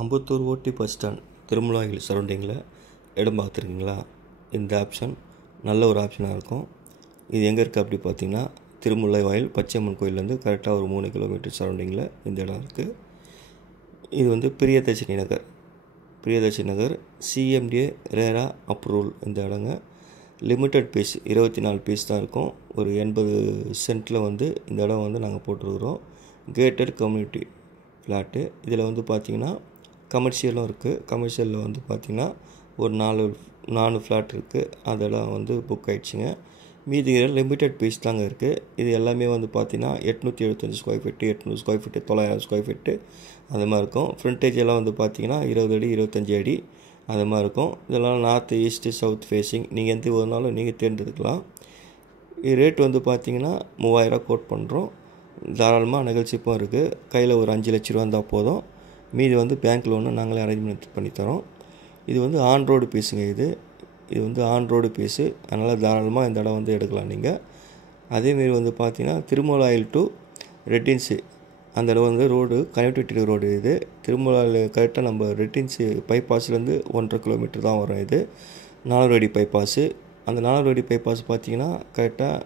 அம்பத்தூர் ஓட்டி bus stand திருமலாயில் சரௌண்டிங்கில் இடம் பார்த்துருக்கீங்களா? இந்த ஆப்ஷன் நல்ல ஒரு ஆப்ஷனாக இருக்கும். இது எங்கே இருக்குது அப்படி பார்த்தீங்கன்னா, திருமுல்லை வாயில் பச்சையம்மன் கோயிலேருந்து கரெக்டாக ஒரு 3 கிலோமீட்டர் சரௌண்டிங்கில் இந்த இடம் இருக்குது. இது பிரியதர்ஷினி நகர் சிஎம்டிஏ ரேரா அப்ரூவல். இந்த இடங்க லிமிட்டட் பீஸ் 24 பீஸ் தான் இருக்கும். ஒரு 80 சென்ட்டில் இந்த இடம் நாங்கள் போட்டிருக்கிறோம். Gated community flat. இதில் பார்த்திங்கன்னா கமர்ஷியலும் இருக்குது. கமர்ஷியலில் பார்த்திங்கன்னா ஒரு 4 ஃப்ளாட் இருக்குது. அதெல்லாம் புக் ஆகிடுச்சிங்க. மீதி லிமிட்டட் பீஸ் தாங்க இருக்குது. இது எல்லாமே பார்த்திங்கன்னா 875 square feet, 800 square feet, 900 square feet அது மாதிரி இருக்கும். ஃப்ரண்டேஜ் எல்லாம் பார்த்திங்கன்னா 20 அடி 25 அடி அது மாதிரி இருக்கும். இதெல்லாம் நார்த்து ஈஸ்ட்டு சவுத் ஃபேஸிங். நீங்கள் எந்த ஒருனாலும் நீங்கள் தேர்ந்தெடுக்கலாம். ரேட் பார்த்திங்கன்னா 3000 கோட் பண்ணுறோம். தாராளமாக நிகழ்ச்சிப்பும் இருக்குது. கையில் ஒரு 5 லட்ச ரூபா இருந்தால் போதும். மீதி பேங்க் லோனு நாங்களே அரேஞ்ச்மெண்ட் பண்ணித்தரோம். இது ஆன் ரோடு பீஸுங்க. இது ஆன் ரோடு பீஸு. அதனால் தாராளமாக இந்த இடம் எடுக்கலாம் நீங்கள். அதேமாரி பார்த்தீங்கன்னா திருமலாயில் டு ரெட்டின்ஸு அந்த இடம் ரோடு கனெக்டிவிட்டி ரோடு. இது திருமலாயில் கரெக்டாக நம்ம ரெட்டின்ஸு பைபாஸ்லேருந்து 1.5 கிலோமீட்டர் தான் வரும். இது 4 அடி பைபாஸு. அந்த 4 அடி பைபாஸ் பார்த்தீங்கன்னா கரெக்டாக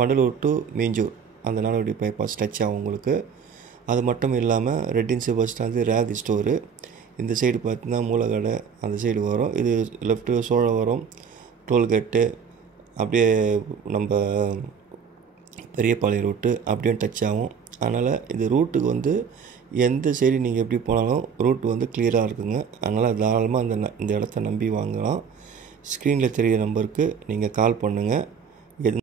வண்டலூர் டு மீஞ்சூர் அந்த 4 அடி பைபாஸ் டச் ஆகும் உங்களுக்கு. அது மட்டும் இல்லாமல் ரெட்டின்ஸு பஸ் ஸ்டாண்டு ரேதி ஸ்டோரு. இந்த சைடு பார்த்தீங்கன்னா மூலக்கடை அந்த சைடு வரும். இது லெஃப்ட்டு சோழவரம் டோல்கேட்டு அப்படியே நம்ம பெரியபாளையம் ரூட்டு அப்படியே டச் ஆகும். அதனால் இந்த ரூட்டுக்கு எந்த சைடு நீங்கள் எப்படி போனாலும் ரூட்டு கிளியராக இருக்குங்க. அதனால் தாராளமாக இந்த இடத்த நம்பி வாங்கலாம். ஸ்க்ரீனில் தெரிகிற நம்பருக்கு நீங்கள் கால் பண்ணுங்கள்.